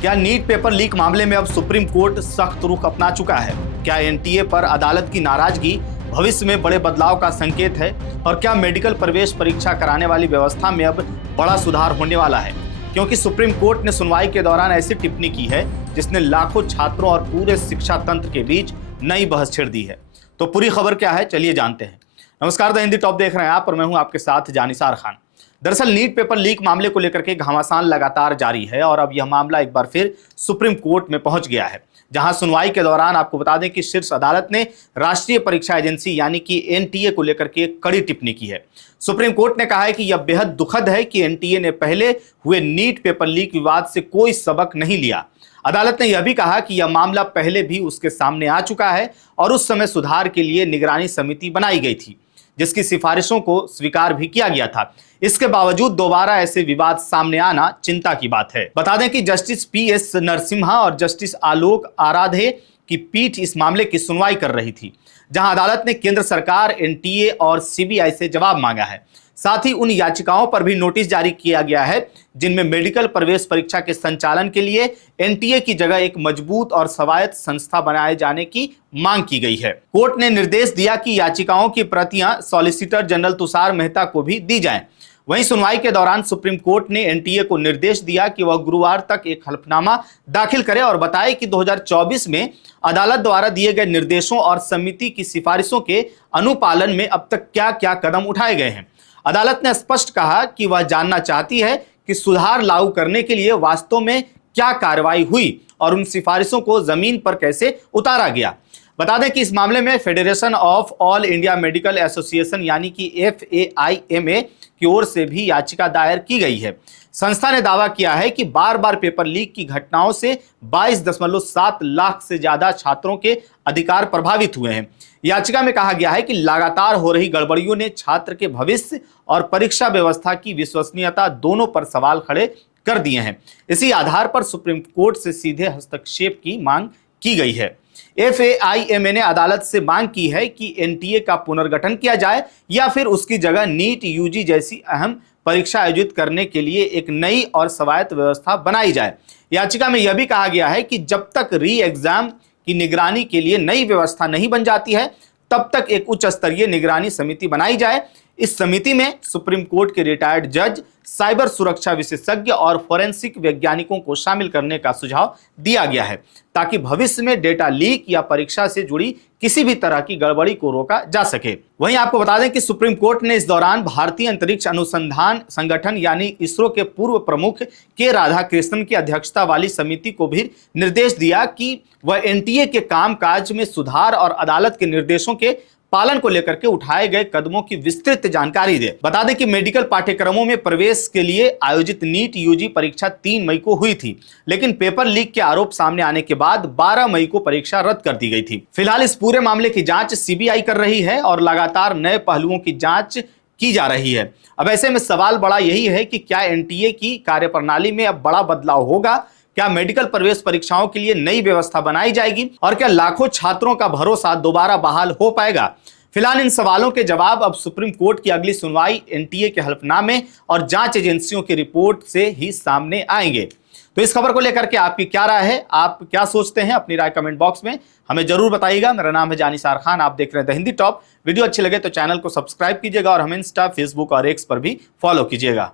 क्या NEET paper leak मामले में अब सुप्रीम कोर्ट सख्त रुख अपना चुका है? क्या एनटीए पर अदालत की नाराजगी भविष्य में बड़े बदलाव का संकेत है? और क्या मेडिकल प्रवेश परीक्षा कराने वाली व्यवस्था में अब बड़ा सुधार होने वाला है? क्योंकि सुप्रीम कोर्ट ने सुनवाई के दौरान ऐसी टिप्पणी की है जिसने लाखों छात्रों और पूरे शिक्षा तंत्र के बीच नई बहस छेड़ दी है। तो पूरी खबर क्या है, चलिए जानते हैं। नमस्कार, द हिंदी टॉप देख रहे हैं आप और मैं हूं आपके साथ जानिसार खान। दरअसल नीट पेपर लीक मामले को लेकर के घमासान लगातार जारी है और अब यह मामला एक बार फिर सुप्रीम कोर्ट में पहुंच गया है, जहां सुनवाई के दौरान आपको बता दें कि शीर्ष अदालत ने राष्ट्रीय परीक्षा एजेंसी यानी कि एनटीए को लेकर के कड़ी टिप्पणी की है। सुप्रीम कोर्ट ने कहा है कि यह बेहद दुखद है कि एनटीए ने पहले हुए नीट पेपर लीक विवाद से कोई सबक नहीं लिया। अदालत ने यह भी कहा कि यह मामला पहले भी उसके सामने आ चुका है और उस समय सुधार के लिए निगरानी समिति बनाई गई थी, जिसकी सिफारिशों को स्वीकार भी किया गया था। इसके बावजूद दोबारा ऐसे विवाद सामने आना चिंता की बात है। बता दें कि जस्टिस पीएस नरसिम्हा और जस्टिस आलोक आराधे की पीठ इस मामले की सुनवाई कर रही थी, जहां अदालत ने केंद्र सरकार, एनटीए और सीबीआई से जवाब मांगा है। साथ ही उन याचिकाओं पर भी नोटिस जारी किया गया है जिनमें मेडिकल प्रवेश परीक्षा के संचालन के लिए एनटीए की जगह एक मजबूत और स्वायत्त संस्था बनाए जाने की मांग की गई है। कोर्ट ने निर्देश दिया कि याचिकाओं की प्रतियां सॉलिसिटर जनरल तुषार मेहता को भी दी जाएं। वहीं सुनवाई के दौरान सुप्रीम कोर्ट ने एनटीए को निर्देश दिया कि वह गुरुवार तक एक हलफनामा दाखिल करे और बताए कि 2024 में अदालत द्वारा दिए गए निर्देशों और समिति की सिफारिशों के अनुपालन में अब तक क्या क्या कदम उठाए गए हैं। अदालत ने स्पष्ट कहा कि वह जानना चाहती है कि सुधार लागू करने के लिए वास्तव में क्या कार्रवाई हुई और उन सिफारिशों को जमीन पर कैसे उतारा गया। बता दें कि इस मामले में federation of all India medical association यानी कि FAIMA की ओर से भी याचिका दायर की गई है। संस्था ने दावा किया है कि बार बार पेपर लीक की घटनाओं से 22.7 लाख से ज्यादा छात्रों के अधिकार प्रभावित हुए हैं। याचिका में कहा गया है कि लगातार हो रही गड़बड़ियों ने छात्र के भविष्य और परीक्षा व्यवस्था की विश्वसनीयता दोनों पर सवाल खड़े कर दिए हैं। इसी आधार पर सुप्रीम कोर्ट से सीधे हस्तक्षेप की मांग की गई है। FAIMA ने अदालत से मांग की है कि एनटीए का पुनर्गठन किया जाए या फिर उसकी जगह नीट यूजी जैसी अहम परीक्षा आयोजित करने के लिए एक नई और स्वायत्त व्यवस्था बनाई जाए। याचिका में यह भी कहा गया है कि जब तक री एग्जाम की निगरानी के लिए नई व्यवस्था नहीं बन जाती है, तब तक एक उच्च स्तरीय निगरानी समिति बनाई जाए। इस समिति में सुप्रीम कोर्ट के रिटायर्ड जज, साइबर सुरक्षा विशेषज्ञ और फोरेंसिक वैज्ञानिकों को शामिल करने का सुझाव दिया गया है, ताकि भविष्य में डेटा लीक या परीक्षा से जुड़ी किसी भी तरह की गड़बड़ी को रोका जा सके। वहीं आपको बता दें कि सुप्रीम कोर्ट ने इस दौरान भारतीय अंतरिक्ष अनुसंधान संगठन यानी इसरो के पूर्व प्रमुख के राधाकृष्णन की अध्यक्षता वाली समिति को भी निर्देश दिया कि वह एनटीए के कामकाज में सुधार और अदालत के निर्देशों के पालन को लेकर के उठाए गए कदमों की विस्तृत जानकारी दे। बता दें कि मेडिकल पाठ्यक्रमों में प्रवेश के लिए आयोजित नीट यूजी परीक्षा 3 मई को हुई थी, लेकिन पेपर लीक के आरोप सामने आने के बाद 12 मई को परीक्षा रद्द कर दी गई थी। फिलहाल इस पूरे मामले की जांच सीबीआई कर रही है और लगातार नए पहलुओं की जांच की जा रही है। अब ऐसे में सवाल बड़ा यही है कि क्या एनटीए की कार्यप्रणाली में अब बड़ा बदलाव होगा? क्या मेडिकल प्रवेश परीक्षाओं के लिए नई व्यवस्था बनाई जाएगी और क्या लाखों छात्रों का भरोसा दोबारा बहाल हो पाएगा? फिलहाल इन सवालों के जवाब अब सुप्रीम कोर्ट की अगली सुनवाई, एनटीए के हलफनामे और जांच एजेंसियों की रिपोर्ट से ही सामने आएंगे। तो इस खबर को लेकर के आपकी क्या राय है? आप क्या सोचते हैं? अपनी राय कमेंट बॉक्स में हमें जरूर बताइएगा। मेरा नाम है जानिसार खान, आप देख रहे हैं द हिंदी टॉप। वीडियो अच्छी लगे तो चैनल को सब्सक्राइब कीजिएगा और हमें इंस्टा, फेसबुक और एक्स पर भी फॉलो कीजिएगा।